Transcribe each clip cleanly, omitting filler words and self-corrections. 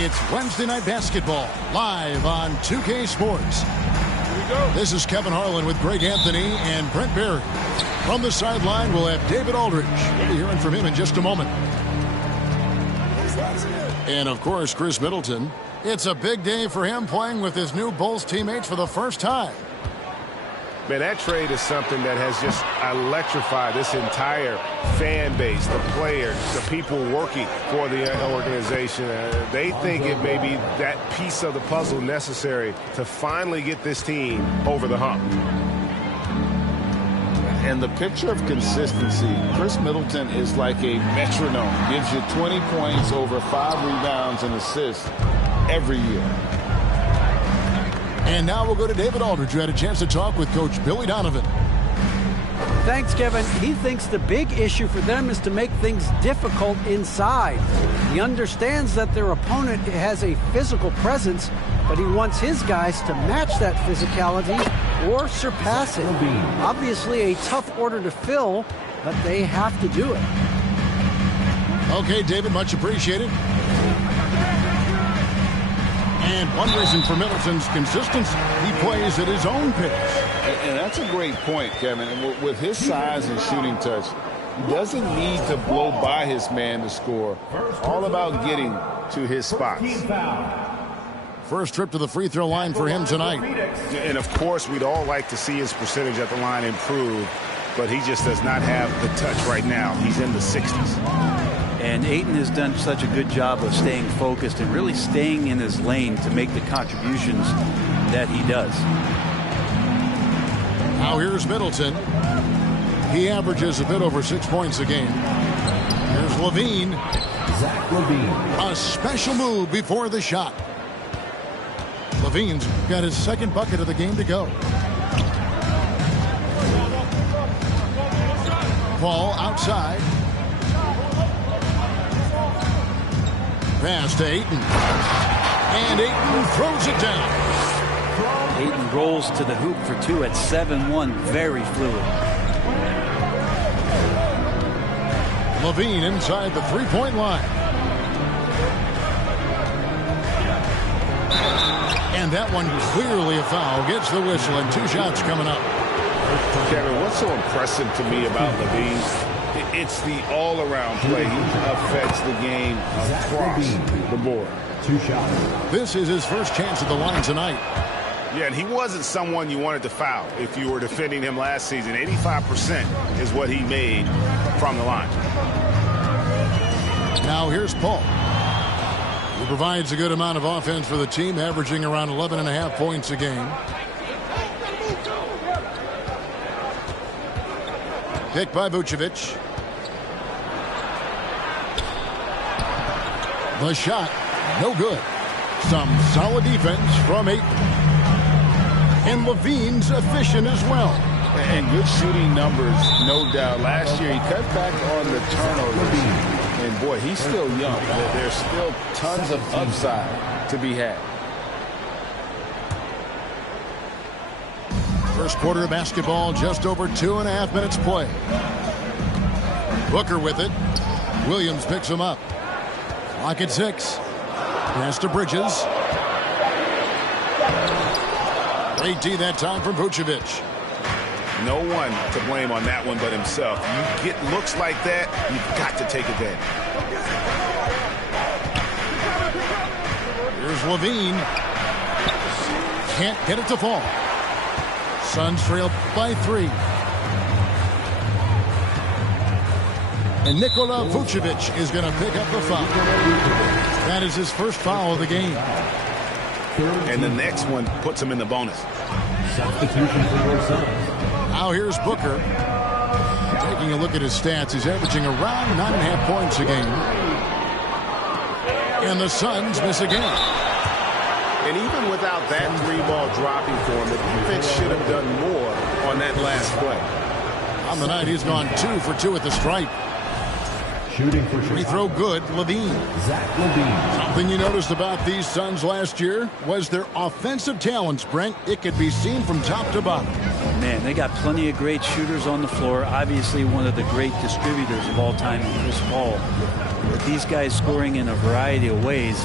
It's Wednesday Night Basketball, live on 2K Sports. Here we go. This is Kevin Harlan with Greg Anthony and Brent Barry. From the sideline, we'll have David Aldridge. We'll be hearing from him in just a moment. And, of course, Chris Middleton. It's a big day for him playing with his new Bulls teammates for the first time. Man, that trade is something that has just electrified this entire fan base, the players, the people working for the organization. They think it may be that piece of the puzzle necessary to finally get this team over the hump. And the picture of consistency, Chris Middleton is like a metronome. Gives you 20 points, over 5 rebounds and assists every year. And now we'll go to David Aldridge, who had a chance to talk with Coach Billy Donovan. Thanks, Kevin. He thinks the big issue for them is to make things difficult inside. He understands that their opponent has a physical presence, but he wants his guys to match that physicality or surpass it. Obviously a tough order to fill, but they have to do it. Okay, David, much appreciated. And one reason for Middleton's consistency, he plays at his own pace. And that's a great point, Kevin. And with his size and shooting touch, he doesn't need to blow by his man to score. All about getting to his spots. First trip to the free throw line for him tonight. And, of course, we'd all like to see his percentage at the line improve, but he just does not have the touch right now. He's in the 60s. And Ayton has done such a good job of staying focused and really staying in his lane to make the contributions that he does. Now here's Middleton. He averages a bit over 6 points a game. Here's LaVine. Zach LaVine. A special move before the shot. LaVine's got his second bucket of the game to go. Ball outside. Pass to Ayton. And Ayton throws it down. Ayton rolls to the hoop for two at 7-1. Very fluid. LaVine inside the three-point line. And that one clearly a foul. Gets the whistle and 2 shots coming up. Kevin, what's so impressive to me about LaVine? It's the all-around play. He affects the game across the board. 2 shots. This is his first chance at the line tonight. Yeah, and he wasn't someone you wanted to foul if you were defending him last season. 85% is what he made from the line. Now here's Paul. He provides a good amount of offense for the team, averaging around 11.5 points a game. Pick by Vucevic. The shot, no good. Some solid defense from Ayton. And LaVine's efficient as well. And good shooting numbers, no doubt. Last year, he cut back on the turnovers. And, boy, he's still young. There's still tons of upside to be had. First quarter of basketball, just over 2.5 minutes play. Booker with it. Williams picks him up. Clock at 6. Pass to Bridges. Great D that time from Vucevic. No one to blame on that one but himself. You get looks like that, you've got to take advantage. Here's LaVine. Can't get it to fall. Suns trail by 3. And Nikola Vucevic is going to pick up the foul. That is his first foul of the game. And the next one puts him in the bonus. Substitution for your Suns. Now here's Booker. Taking a look at his stats, he's averaging around 9.5 points a game. And the Suns miss again. And even without that 3-ball dropping for him, the defense should have done more on that last play. On the night, he's gone 2 for 2 at the stripe. Shooting for Free throw good, Levine. Zach Levine. Something you noticed about these Suns last year was their offensive talents, Brent. It could be seen from top to bottom. Man, they got plenty of great shooters on the floor. Obviously, one of the great distributors of all time in Chris Paul. But these guys scoring in a variety of ways.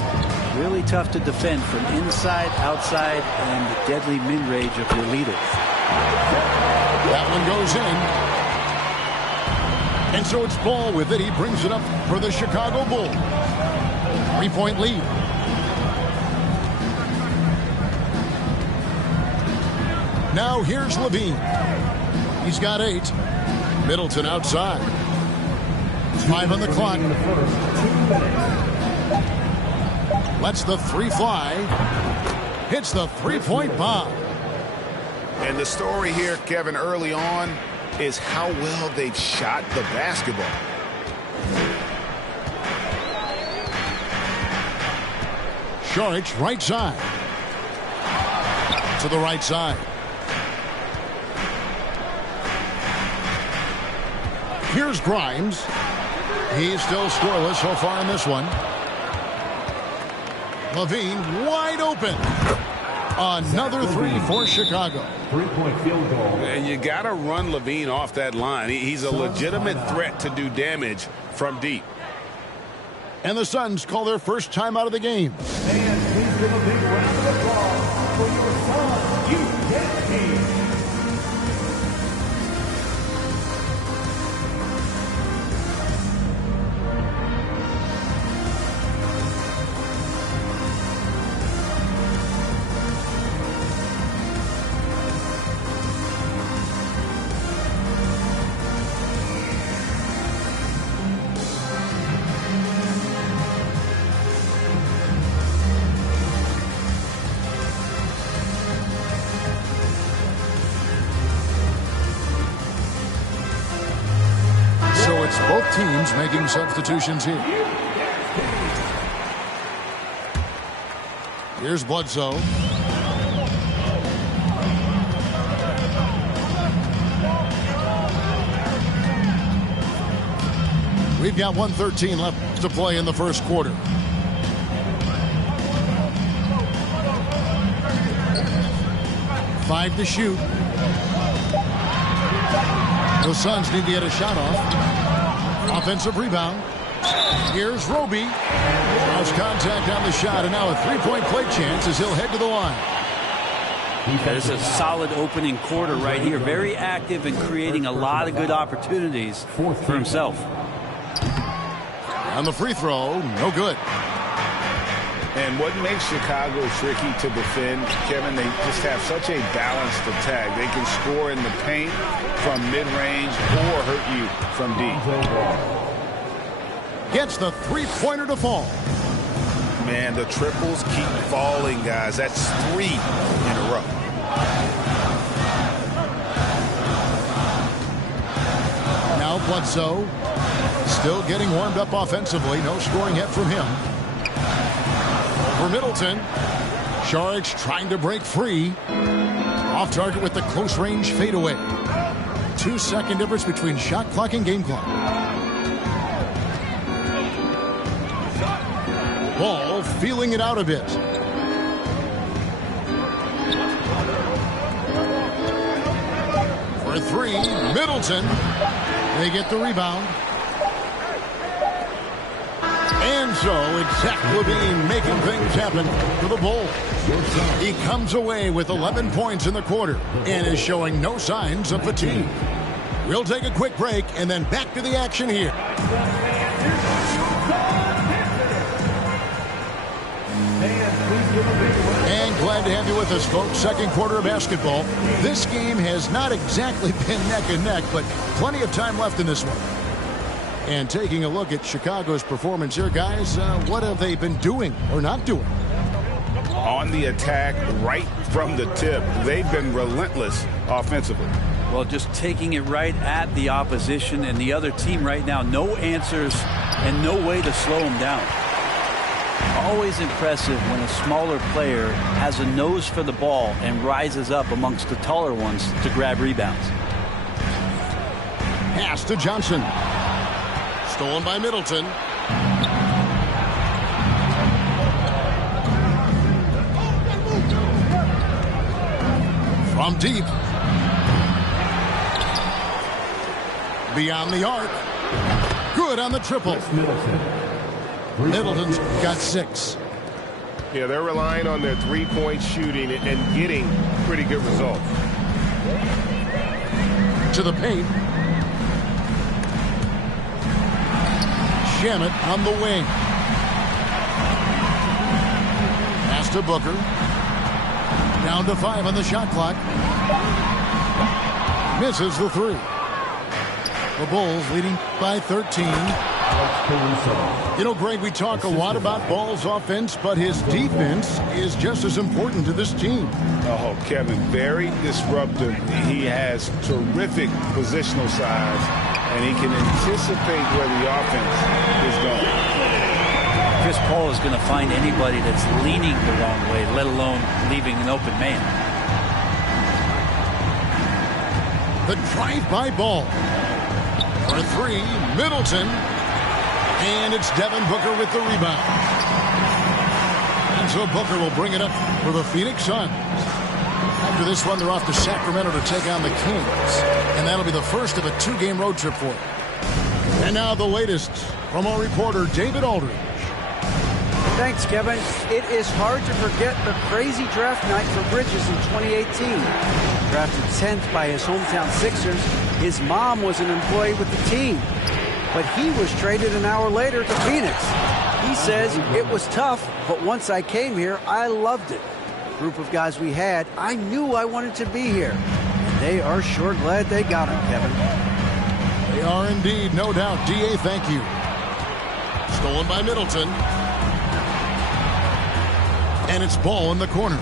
Really tough to defend from inside, outside, and the deadly mid-range of your leader. That one goes in. And so it's Ball with it. He brings it up for the Chicago Bulls. 3-point lead. Now here's Levine. He's got 8. Middleton outside. 5 on the clock. Lets the 3 fly. Hits the 3-point bomb. And the story here, Kevin, early on is how well they've shot the basketball. Saric, right side. To the right side. Here's Grimes. He's still scoreless so far in this one. Levine wide open. Another 3 for Chicago. 3-point field goal. And you got to run Levine off that line. He's a legitimate threat to do damage from deep. And the Suns call their first time out of the game. And please give a big round of applause for your Suns UK team. Both teams making substitutions here. Here's Bledsoe. We've got 1:13 left to play in the first quarter. Five to shoot. The Suns need to get a shot off. Offensive rebound. Here's Roby. Lost contact on the shot, and now a 3-point play chance as he'll head to the line. There's a solid opening quarter right here. Very active and creating a lot of good opportunities for himself. On the free throw, no good. And what makes Chicago tricky to defend, Kevin, they just have such a balanced attack. They can score in the paint from mid-range or hurt you from deep. Gets the 3-pointer to fall. Man, the triples keep falling, guys. That's 3 in a row. Now Bledsoe still getting warmed up offensively. No scoring yet from him. For Middleton. Saric trying to break free. Off target with the close range fadeaway. 2-second difference between shot clock and game clock. Ball feeling it out a bit. For 3, Middleton. They get the rebound. And so it's Zach Levine making things happen for the Bulls. He comes away with 11 points in the quarter and is showing no signs of fatigue. We'll take a quick break and then back to the action here. And glad to have you with us, folks. Second quarter of basketball. This game has not exactly been neck and neck, but plenty of time left in this one. And taking a look at Chicago's performance here, guys, what have they been doing or not doing? On the attack right from the tip, they've been relentless offensively. Well, just taking it right at the opposition and the other team right now. No answers and no way to slow them down. always impressive when a smaller player has a nose for the ball and rises up amongst the taller ones to grab rebounds. Pass to Johnson. Stolen by Middleton. From deep. Beyond the arc. Good on the triple. Middleton's got 6. Yeah, they're relying on their three-point shooting and getting pretty good results. To the paint. Shamet on the wing. Pass to Booker. Down to 5 on the shot clock. Misses the 3. The Bulls leading by 13. You know, Greg, we talk a lot about Ball's offense, but his defense is just as important to this team. Oh, Kevin, very disruptive. He has terrific positional size, and he can anticipate where the offense is going. Chris Paul is going to find anybody that's leaning the wrong way, let alone leaving an open man. The drive-by Ball. For 3, Middleton. And it's Devin Booker with the rebound. And so Booker will bring it up for the Phoenix Suns. After this one, they're off to Sacramento to take on the Kings. And that'll be the first of a 2-game road trip for them. And now the latest from our reporter, David Aldridge. Thanks, Kevin. It is hard to forget the crazy draft night for Bridges in 2018. Drafted 10th by his hometown Sixers, his mom was an employee with the team. But he was traded an hour later to Phoenix. He says, it was tough, but once I came here, I loved it. The group of guys we had, I knew I wanted to be here. And they are sure glad they got him, Kevin. They are indeed, no doubt. D.A., thank you. Stolen by Middleton. And it's Ball in the corner.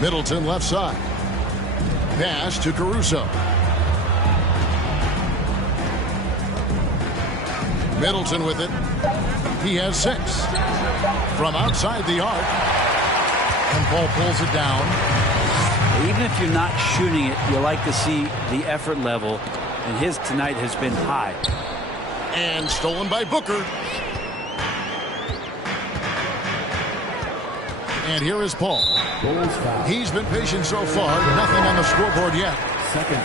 Middleton left side. Pass to Caruso. Middleton with it. He has 6. From outside the arc. And Paul pulls it down. Even if you're not shooting it, you like to see the effort level. And his tonight has been high. And stolen by Booker. And here is Paul. He's been patient so far. Nothing on the scoreboard yet.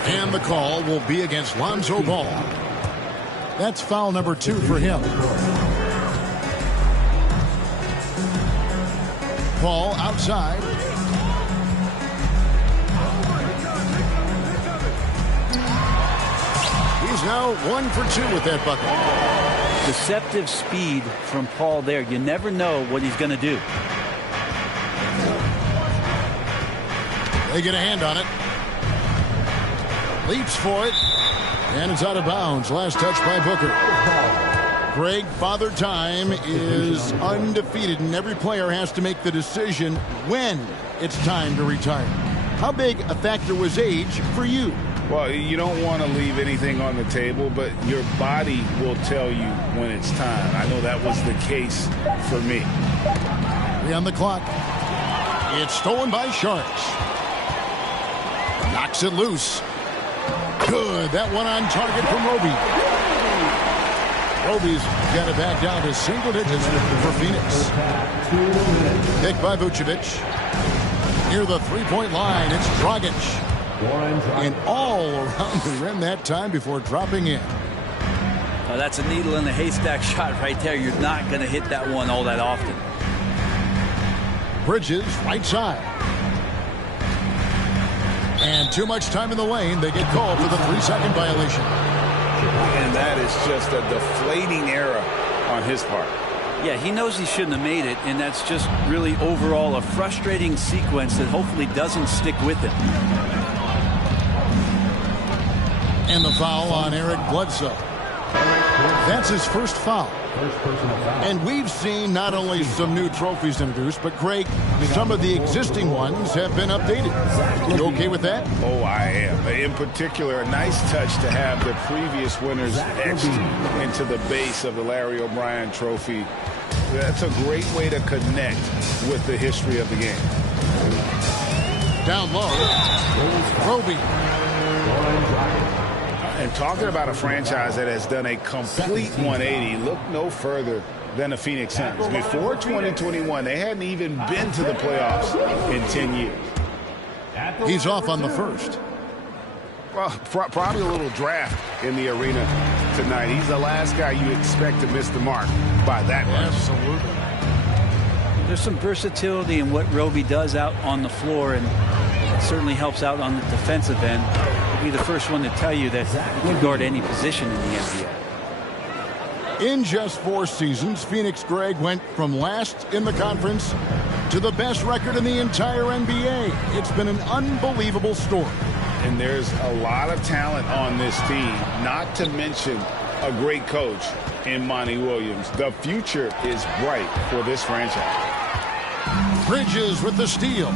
And the call will be against Lonzo Ball. That's foul number 2 for him. Paul outside. He's now 1 for 2 with that bucket. Deceptive speed from Paul there. You never know what he's going to do. They get a hand on it. Leaps for it. And it's out of bounds. Last touch by Booker. Greg, Father Time is undefeated, and every player has to make the decision when it's time to retire. How big a factor was age for you? Well, you don't want to leave anything on the table, but your body will tell you when it's time. I know that was the case for me. 3 on the clock. It's stolen by Sharks. Knocks it loose. Good. That one on target from Roby. Roby's got it back down to single digits for Phoenix. Picked by Vucevic. Near the three-point line, it's Dragic. And all around the rim that time before dropping in. That's a needle in the haystack shot right there. You're not going to hit that one all that often. Bridges, right side. And too much time in the lane. They get called for the 3-second violation. And that is just a deflating error on his part. Yeah, he knows he shouldn't have made it, and that's just really overall a frustrating sequence that hopefully doesn't stick with him. And the foul on Eric Bledsoe. That's his first foul. And we've seen not only some new trophies introduced, but Greg, some of the existing ones have been updated. You okay with that? Oh, I am. In particular, a nice touch to have the previous winners etched into the base of the Larry O'Brien trophy. That's a great way to connect with the history of the game. Down low, Roby. And talking about a franchise that has done a complete 180, look no further than the Phoenix Suns. Before 2021, they hadn't even been to the playoffs in 10 years. He's off on the first. Well, probably a little draft in the arena tonight. He's the last guy you expect to miss the mark by that much. Absolutely. There's some versatility in what Roby does out on the floor, and it certainly helps out on the defensive end. He'll be the first one to tell you that he can guard any position in the NBA. In just 4 seasons, Phoenix, Greg, went from last in the conference to the best record in the entire NBA. It's been an unbelievable story. And there's a lot of talent on this team, not to mention a great coach in Monty Williams. The future is bright for this franchise. Bridges with the steal.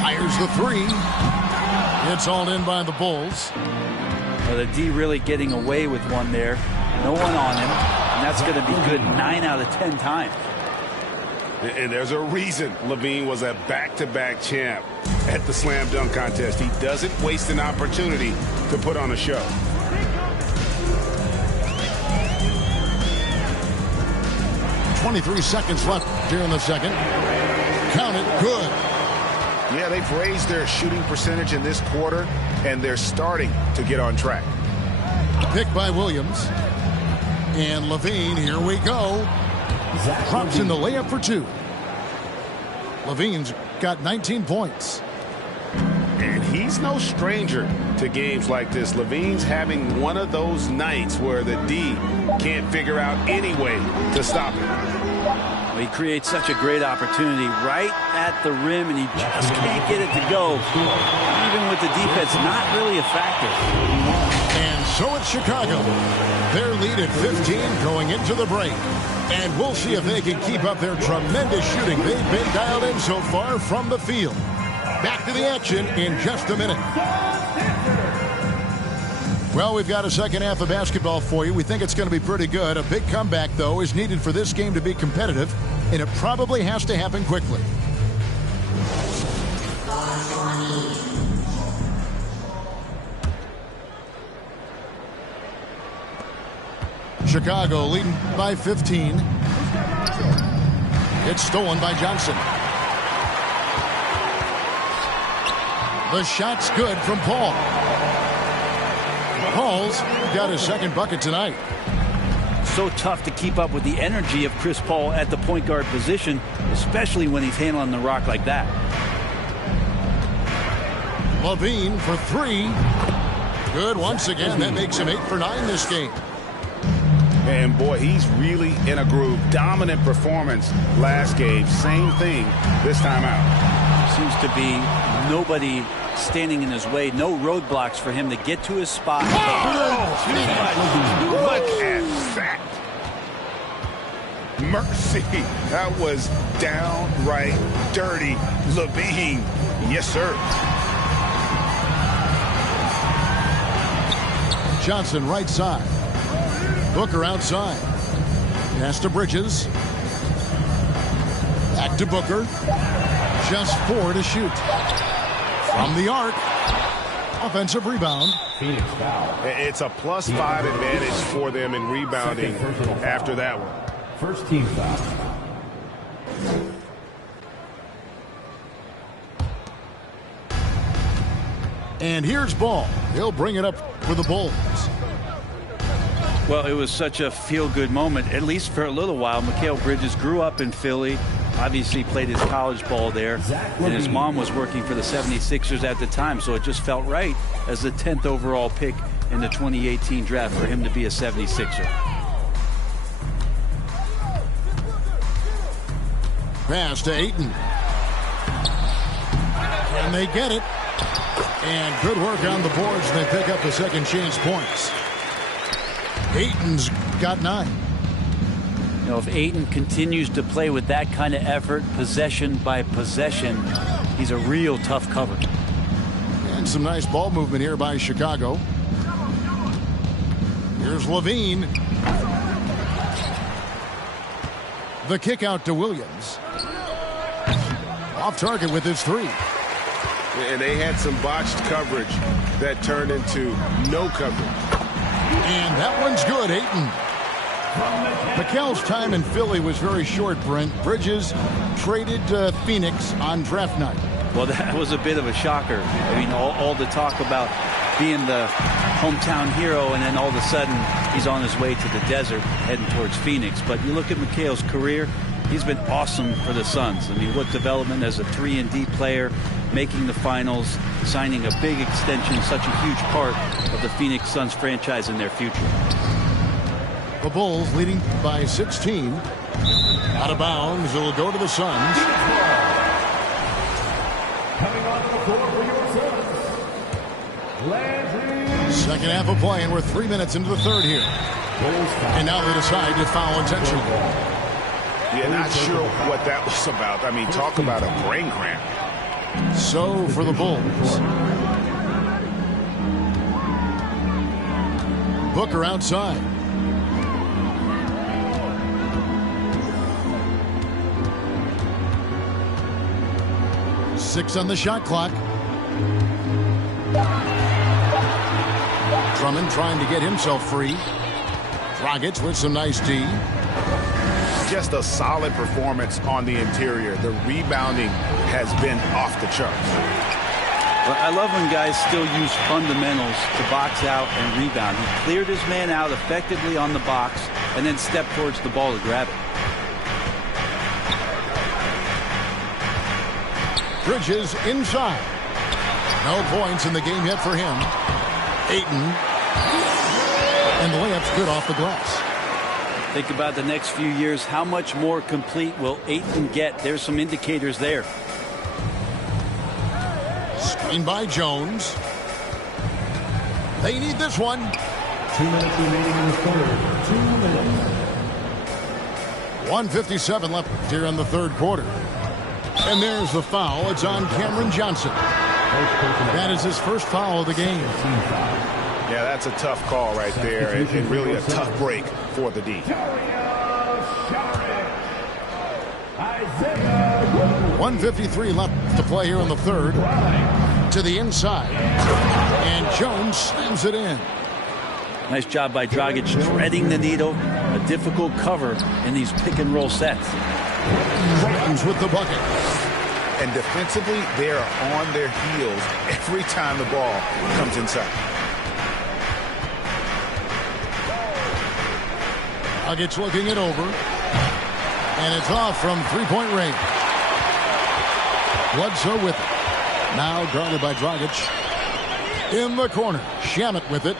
Fires the 3. It's all in by the Bulls. Well, the D really getting away with one there. No one on him, and that's going to be good 9 out of 10 times. And there's a reason Levine was a back-to-back champ at the slam dunk contest. He doesn't waste an opportunity to put on a show. .23 seconds left here in the second. Count it. Good. Yeah, they've raised their shooting percentage in this quarter, and they're starting to get on track. Picked by Williams. And Levine, here we go. Drops in the layup for 2. Levine's got 19 points. And he's no stranger to games like this. Levine's having one of those nights where the D can't figure out any way to stop him. Well, he creates such a great opportunity right at the rim, and he just can't get it to go. Even with the defense not really a factor. And so it's Chicago. Their lead at 15 going into the break. And we'll see if they can keep up their tremendous shooting they've been dialed in so far from the field. Back to the action in just a minute. Well, we've got a second half of basketball for you. We think it's going to be pretty good. A big comeback, though, is needed for this game to be competitive, and it probably has to happen quickly. Chicago leading by 15. It's stolen by Johnson. The shot's good from Paul. Paul's got his second bucket tonight. So tough to keep up with the energy of Chris Paul at the point guard position, especially when he's handling the rock like that. Levine for 3. Good once again. That makes him 8 for 9 this game. And boy, he's really in a groove. Dominant performance last game. Same thing this time out. Seems to be nobody standing in his way. No roadblocks for him to get to his spot. Look at that. Mercy. That was downright dirty. Levine. Yes, sir. Johnson right side. Booker outside. Pass to Bridges. Back to Booker. Just 4 to shoot. From the arc. Offensive rebound. It's a +5 advantage for them in rebounding after that one. First team foul. And here's Ball. He'll bring it up for the Bulls. Well, it was such a feel-good moment, at least for a little while. Mikal Bridges grew up in Philly, obviously played his college ball there, and his mom was working for the 76ers at the time, so it just felt right as the 10th overall pick in the 2018 draft for him to be a 76er. Pass to Ayton. And they get it. And good work on the boards, and they pick up the second chance points. Ayton's got 9. You know, if Ayton continues to play with that kind of effort, possession by possession, he's a real tough cover. And some nice ball movement here by Chicago. Here's Levine. The kick out to Williams. Off target with his three. And they had some botched coverage that turned into no coverage. And that one's good, Ayton. McHale's time in Philly was very short, Brent. Bridges traded to Phoenix on draft night. Well, that was a bit of a shocker. I mean, all the talk about being the hometown hero, and then all of a sudden he's on his way to the desert heading towards Phoenix. But you look at McHale's career, he's been awesome for the Suns. I mean, what development as a 3-and-D player, making the finals, signing a big extension, such a huge part of the Phoenix Suns franchise and their future. The Bulls leading by 16. Out of bounds, it'll go to the Suns. Coming onto the floor for your Suns, Landry. Second half of play, and we're 3 minutes into the third here. And now they decide to foul intentionally. Yeah, not sure what that was about. I mean, talk about a brain cramp. So for the Bulls. Booker outside. Six on the shot clock. Drummond trying to get himself free. Dragic with some nice D. Just a solid performance on the interior. The rebounding has been off the charts. Well, I love when guys still use fundamentals to box out and rebound. He cleared his man out effectively on the box and then stepped towards the ball to grab it. Bridges inside. No points in the game yet for him. Ayton. And the layup's good off the glass. Think about the next few years. How much more complete will Ayton get? There's some indicators there. Screen by Jones. They need this one. 2 minutes remaining in the third. 2 minutes. 1:57 left here in the third quarter. And there's the foul. It's on Cameron Johnson. That is his first foul of the game. Yeah, that's a tough call right there, and really a tough break for the D. 1:53 left to play here in the third. To the inside. And Jones slams it in. Nice job by Dragic threading the needle. A difficult cover in these pick-and-roll sets. Dragons with the bucket. And defensively, they are on their heels every time the ball comes inside. Dragic looking it over. And it's off from three-point range. Bledsoe with it. Now guarded by Dragic. In the corner. Shamet with it.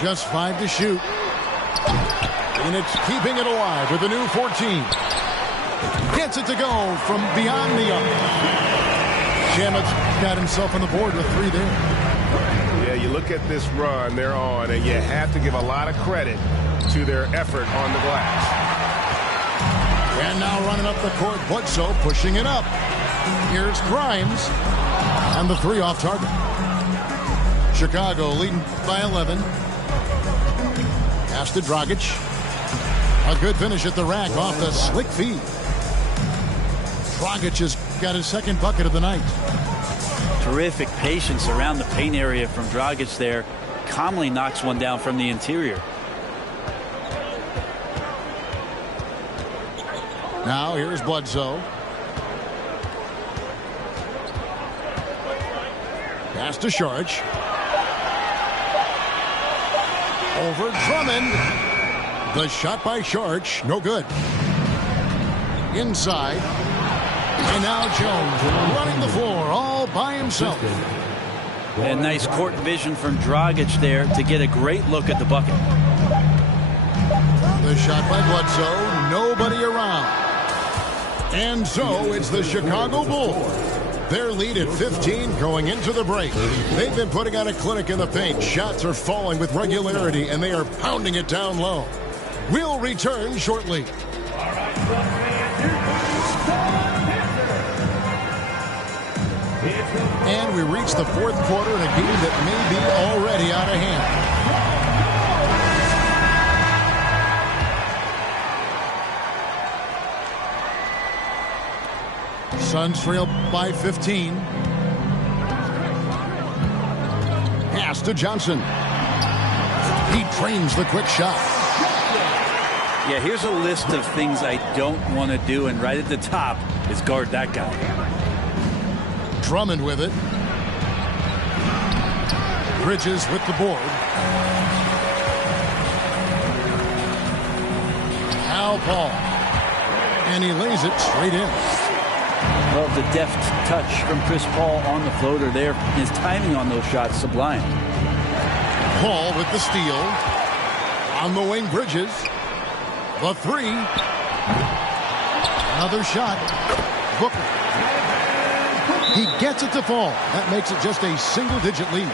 Just 5 to shoot. And it's keeping it alive with a new 14. Gets it to go from beyond the arc. Shamet's got himself on the board with 3 there. Yeah, you look at this run they're on, and you have to give a lot of credit to their effort on the glass. And now running up the court, Bledsoe pushing it up. Here's Grimes. And the 3 off target. Chicago leading by 11. Pass to Dragic. A good finish at the rack off the slick feed. Dragic has got his second bucket of the night. Terrific patience around the paint area from Dragic there. Calmly knocks one down from the interior. Now here's Bledsoe. Pass to Saric. Over Drummond. The shot by Saric, no good. Inside. And now Jones running the floor all by himself. And nice court vision from Dragic there to get a great look at the bucket. The shot by Bledsoe, nobody around. And so it's the Chicago Bulls Their lead at 15 going into the break. They've been putting on a clinic in the paint. Shots are falling with regularity, and they are pounding it down low. We'll return shortly. And we reach the fourth quarter in a game that may be already out of hand. Suns trail by 15. Pass to Johnson. He trains the quick shot. Yeah, here's a list of things I don't want to do, and right at the top is guard that guy. Drummond with it. Bridges with the board. Now Paul. And he lays it straight in. Well, the deft touch from Chris Paul on the floater there. His timing on those shots sublime. Paul with the steal. On the wing, Bridges. The three. Another shot. Booker. He gets it to fall. That makes it just a single-digit lead.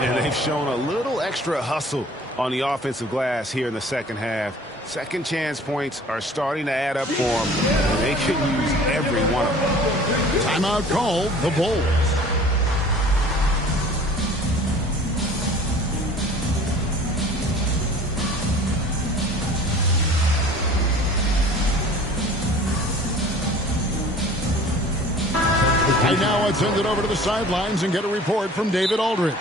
And they've shown a little extra hustle on the offensive glass here in the second half. Second chance points are starting to add up for them, and they could use every one of them. Timeout called, the Bulls. And now let's send it over to the sidelines and get a report from David Aldridge.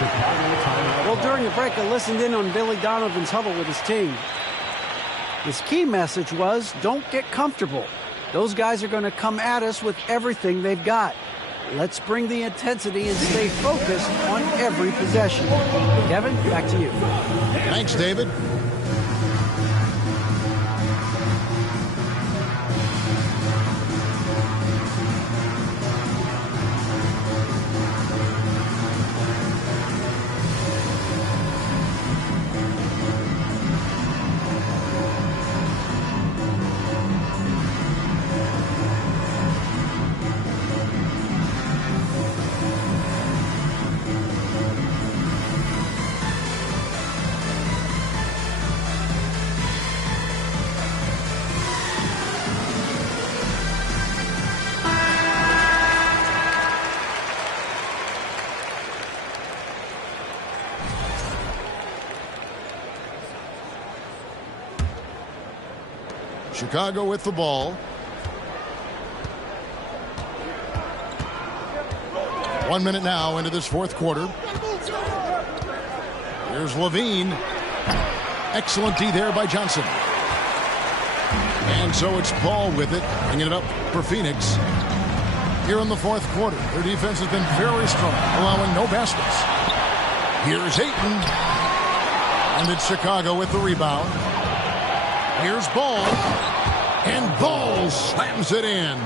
Well, during the break, I listened in on Billy Donovan's huddle with his team. His key message was, don't get comfortable. Those guys are going to come at us with everything they've got. Let's bring the intensity and stay focused on every possession. Kevin, back to you. Thanks, David. Chicago with the ball. 1 minute now into this fourth quarter. Here's Levine. Excellent D there by Johnson. And so it's Paul with it, bringing it up for Phoenix. Here in the fourth quarter, their defense has been very strong, allowing no baskets. Here's Ayton. And it's Chicago with the rebound. Here's Ball. And Ball slams it in.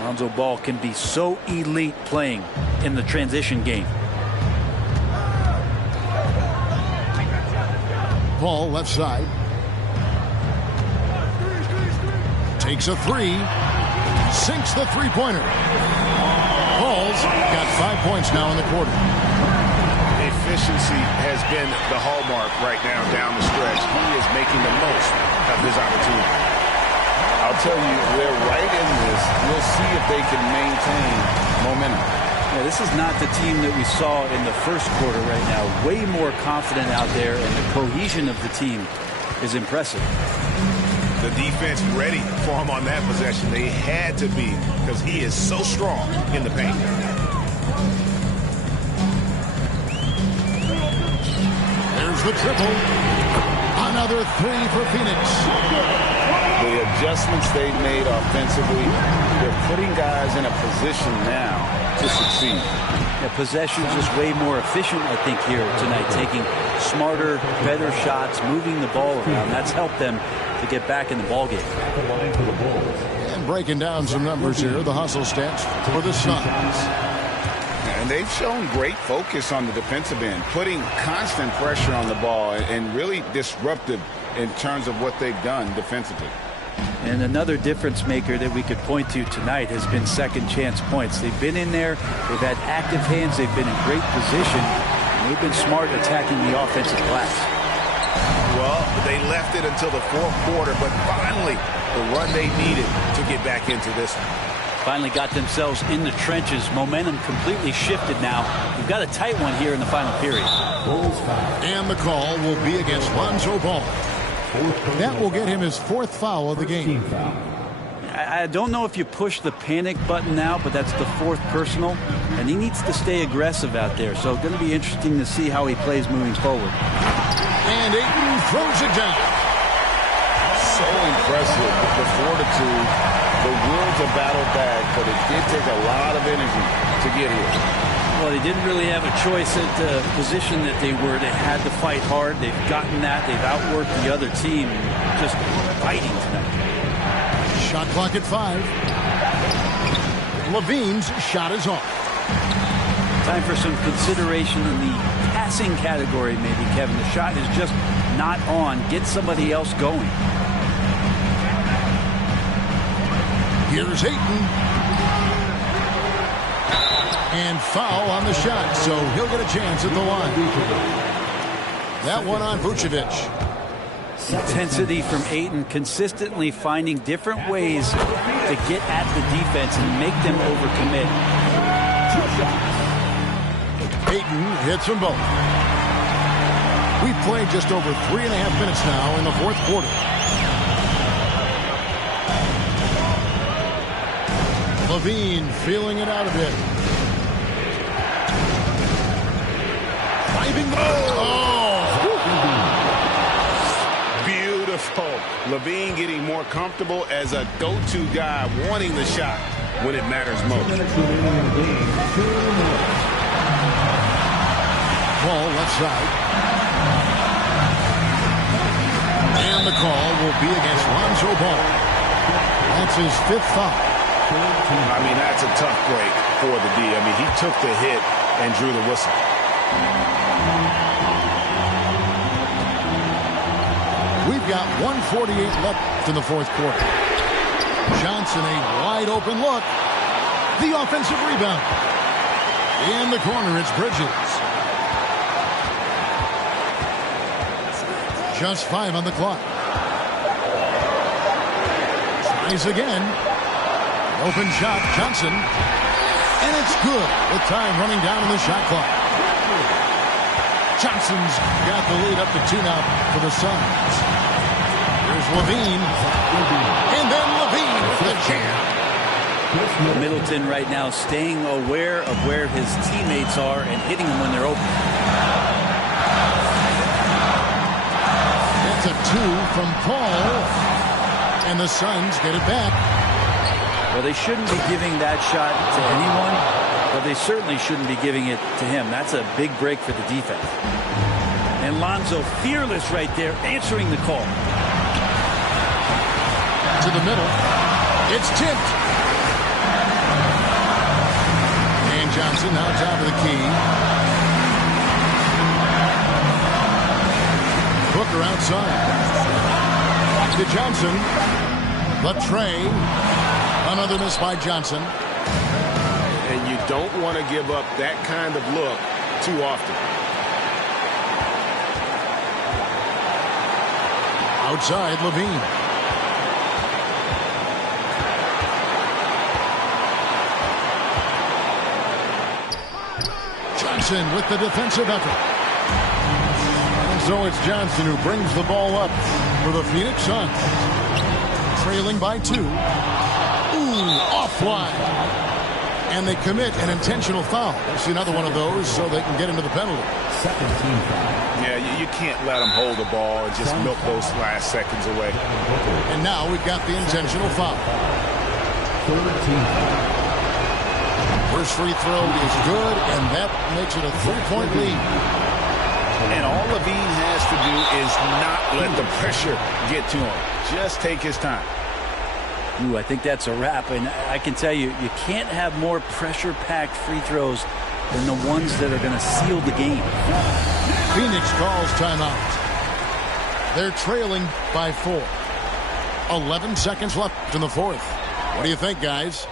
Lonzo Ball can be so elite playing in the transition game. Ball left side. Takes a three. Sinks the three-pointer. Ball's got 5 points now in the quarter. Efficiency has been the hallmark right now down the stretch. He is making the most of his opportunity. I'll tell you, they're right in this. We'll see if they can maintain momentum. Yeah, this is not the team that we saw in the first quarter right now. Way more confident out there, and the cohesion of the team is impressive. The defense ready for him on that possession. They had to be, because he is so strong in the paint. There's the triple. Another three for Phoenix. The adjustments they've made offensively, they're putting guys in a position now to succeed. Yeah, possession just way more efficient, I think, here tonight. Taking smarter, better shots, moving the ball around. That's helped them to get back in the ballgame. And breaking down some numbers here, the hustle stats for the Suns. And they've shown great focus on the defensive end, putting constant pressure on the ball and really disruptive in terms of what they've done defensively. And another difference maker that we could point to tonight has been second chance points. They've been in there, they've had active hands, they've been in great position, and they've been smart attacking the offensive glass. Well, they left it until the fourth quarter, but finally the run they needed to get back into this one. Finally got themselves in the trenches. Momentum completely shifted now. We've got a tight one here in the final period. And the call will be against Lonzo Ball. That will get him his fourth foul of the game. I don't know if you push the panic button now, but that's the fourth personal, and he needs to stay aggressive out there. So it's going to be interesting to see how he plays moving forward. And Ayton throws it down. So impressive, the fortitude, the will to battle back, but it did take a lot of energy to get here. Well, they didn't really have a choice at the position that they were. They had to fight hard. They've gotten that. They've outworked the other team. Just fighting tonight. Shot clock at 5. Levine's shot is off. Time for some consideration in the passing category, maybe, Kevin. The shot is just not on. Get somebody else going. Here's Ayton. And foul on the shot, so he'll get a chance at the line. That one on Vucevic. Intensity from Ayton, consistently finding different ways to get at the defense and make them overcommit. Ayton hits them both. We've played just over 3.5 minutes now in the fourth quarter. Levine feeling it out a bit. Beautiful. Levine getting more comfortable as a go-to guy, wanting the shot when it matters most. Ball left side. And the call will be against Lonzo Ball. That's his 5th foul. I mean, that's a tough break for the D. I mean, he took the hit and drew the whistle. We've got 1:48 left in the fourth quarter. Johnson, a wide open look. The offensive rebound. In the corner, it's Bridges. Just 5 on the clock. Tries again. Open shot, Johnson. And it's good with time running down in the shot clock. Johnson's got the lead up to 2 now for the Suns. Here's Levine. And then Levine with the jam. Middleton right now staying aware of where his teammates are and hitting them when they're open. That's a 2 from Paul. And the Suns get it back. Well, they shouldn't be giving that shot to anyone, but they certainly shouldn't be giving it to him. That's a big break for the defense. And Lonzo, fearless right there, answering the call. To the middle. It's tipped. And Johnson now top of the key. Booker outside. To Johnson. Latre. Another miss by Johnson. And you don't want to give up that kind of look too often. Outside, Levine. Johnson with the defensive effort. And so it's Johnson who brings the ball up for the Phoenix Suns. Trailing by 2. Offline. And they commit an intentional foul. We'll see another one of those so they can get into the penalty. Second team foul. Yeah, you can't let them hold the ball and just milk those last seconds away. And now we've got the intentional foul. Third team foul. First free throw is good, and that makes it a 3-point lead. And all Levine has to do is not let the pressure get to him. Just take his time. Ooh, I think that's a wrap, and I can tell you, you can't have more pressure-packed free throws than the ones that are going to seal the game. Phoenix calls timeout. They're trailing by 4. 11 seconds left in the fourth. What do you think, guys?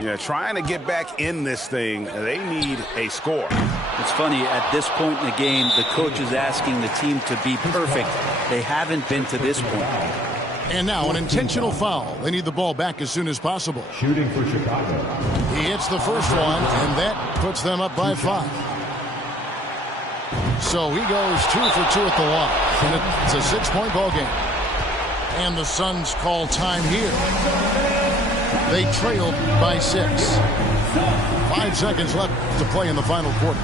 Yeah, trying to get back in this thing, they need a score. It's funny, at this point in the game, the coach is asking the team to be perfect. They haven't been to this point. And now an intentional foul. They need the ball back as soon as possible. Shooting for Chicago. He hits the first one, and that puts them up by 5. So he goes 2 for 2 at the line. And it's a 6-point ball game. And the Suns call time here. They trailed by 6. 5 seconds left to play in the final quarter.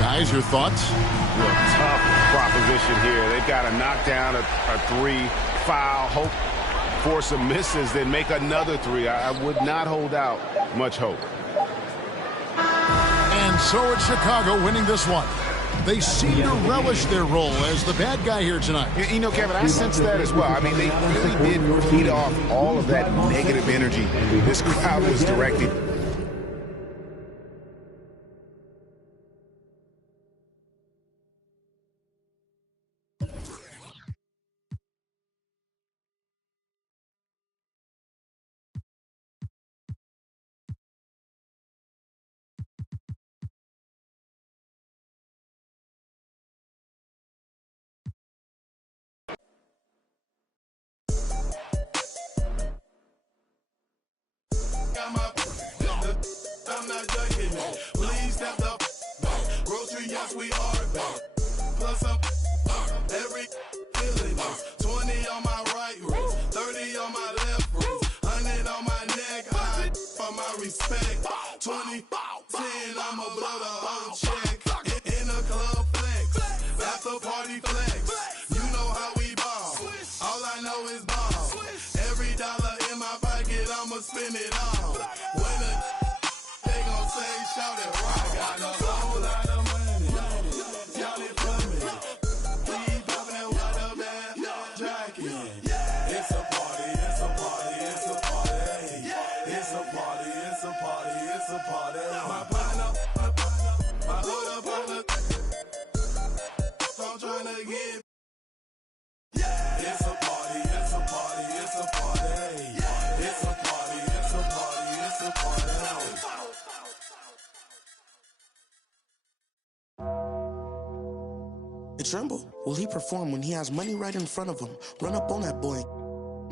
Guys, your thoughts? Real tough proposition here. They've got to knock down a 3, foul, hope for some misses, then make another 3. I would not hold out much hope. And so it's Chicago winning this one. They seem to relish their role as the bad guy here tonight. You know, Kevin, I sense that as well. I mean, they really did feed off all of that negative energy this crowd was directing. I'm not joking, please step up. Grocery, yes, we are back. Plus up every feeling. 20 on my right wrist, 30 on my left wrist, 100 on my neck. I for my respect. 20, 10, I'ma blow the whole check. In a club flex, after party flex. You know how we ball. All I know is ball. Every dollar in my pocket, I'ma spend it all. They gon' say, shout it, rock. I got a whole lot of money. Y'all it for me. Keep poppin' that water bag jacket. It's a party, it's a party, it's a party. It's a party, it's a party, it's a party. My partner, my other partner. I'm tryna get. It's a party, it's a party, it's a party. It's a party, it's a party, it's a party. Tremble. Will he perform when he has money right in front of him? Run up on that boy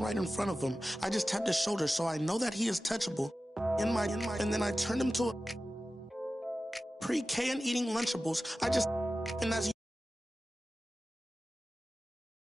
right in front of him. I just tapped his shoulder so I know that he is touchable. And then I turned him to a pre-K and eating Lunchables. And as